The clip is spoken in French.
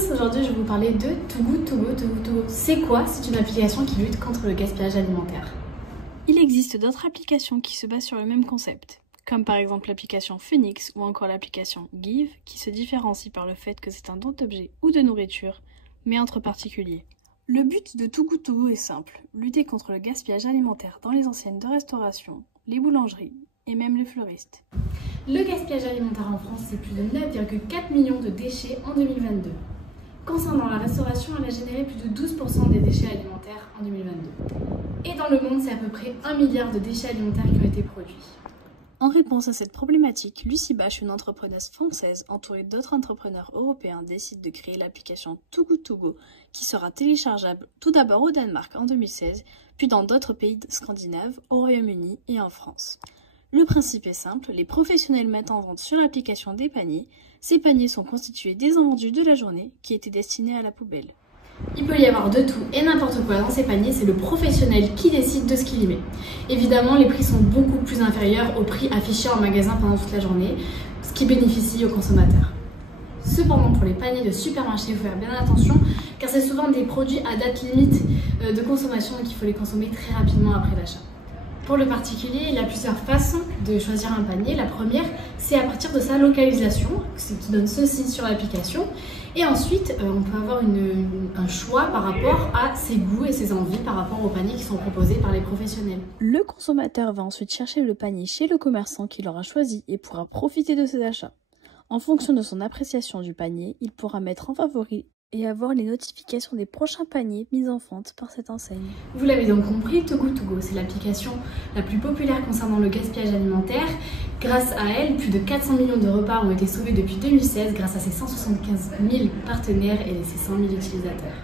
tous, aujourd'hui je vais vous parler de Too Good To Go. Too Good To Go, c'est quoi? C'est une application qui lutte contre le gaspillage alimentaire. Il existe d'autres applications qui se basent sur le même concept, comme par exemple l'application Phoenix ou encore l'application Give, qui se différencie par le fait que c'est un don d'objet ou de nourriture, mais entre particuliers. Le but de Too Good To Go est simple, lutter contre le gaspillage alimentaire dans les enseignes de restauration, les boulangeries et même les fleuristes. Le gaspillage alimentaire en France, c'est plus de 9,4 millions de déchets en 2022. Concernant la restauration, elle a généré plus de 12% des déchets alimentaires en 2022. Et dans le monde, c'est à peu près 1 milliard de déchets alimentaires qui ont été produits. En réponse à cette problématique, Lucie Bache, une entrepreneuse française entourée d'autres entrepreneurs européens, décide de créer l'application Too Good To Go qui sera téléchargeable tout d'abord au Danemark en 2016, puis dans d'autres pays scandinaves, au Royaume-Uni et en France. Le principe est simple, les professionnels mettent en vente sur l'application des paniers. Ces paniers sont constitués des invendus de la journée qui étaient destinés à la poubelle. Il peut y avoir de tout et n'importe quoi dans ces paniers, c'est le professionnel qui décide de ce qu'il y met. Évidemment, les prix sont beaucoup plus inférieurs aux prix affichés en magasin pendant toute la journée, ce qui bénéficie aux consommateurs. Cependant, pour les paniers de supermarché, il faut faire bien attention car c'est souvent des produits à date limite de consommation et qu'il faut les consommer très rapidement après l'achat. Pour le particulier, il y a plusieurs façons de choisir un panier. La première, c'est à partir de sa localisation, ce qui donne ceci sur l'application. Et ensuite, on peut avoir un choix par rapport à ses goûts et ses envies par rapport aux paniers qui sont proposés par les professionnels. Le consommateur va ensuite chercher le panier chez le commerçant qu'il aura choisi et pourra profiter de ses achats. En fonction de son appréciation du panier, il pourra mettre en favori et avoir les notifications des prochains paniers mis en vente par cette enseigne. Vous l'avez donc compris, Too Good To Go, c'est l'application la plus populaire concernant le gaspillage alimentaire. Grâce à elle, plus de 400 millions de repas ont été sauvés depuis 2016 grâce à ses 175 000 partenaires et ses 100 000 utilisateurs.